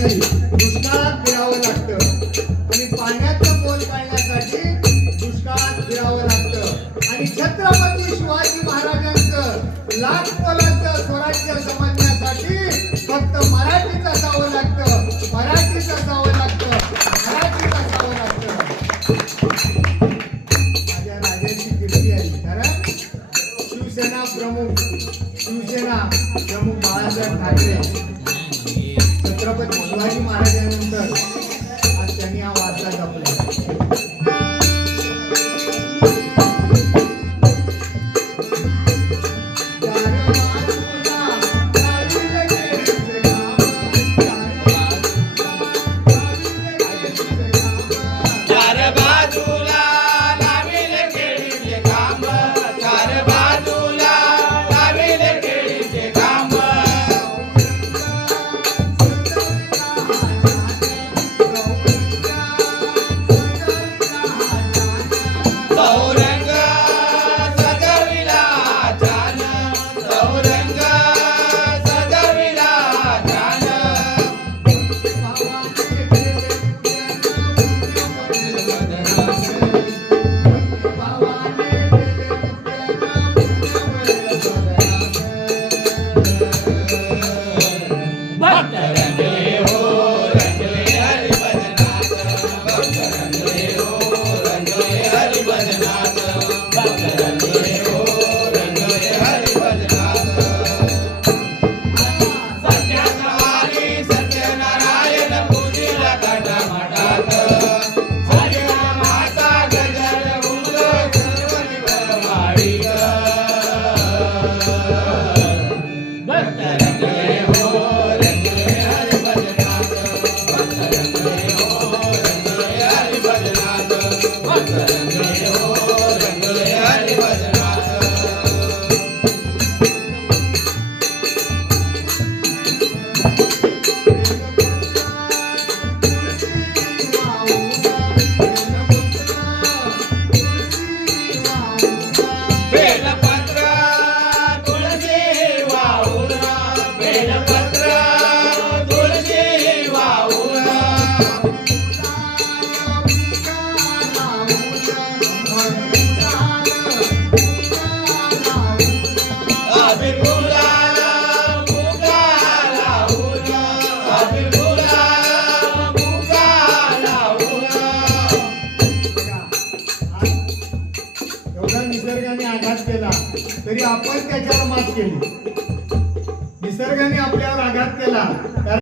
पाण्यासाठी दुष्काळात फिरावं लागतं आणि पाण्याचं पोल काढण्यासाठी दुष्काळात फिरावं लागतं आणि छत्रपती शिवाजी महाराजांचं लाख पोलांचं स्वराज्य समजण्यासाठी फक्त मराठीच असावं लागतं, मराठीच असावं लागतं, मराठीच असावं लागतं. माझ्या राजाची कीर्ती आहे कारण शिवसेना प्रमुख बाळासाहेब ठाकरे छत्रपती शिवाजी महाराजांनंतर आज त्यांनी हा वारसा जपला. निसर्गाने आघात केला तरी आपण त्याच्यावर मात केली.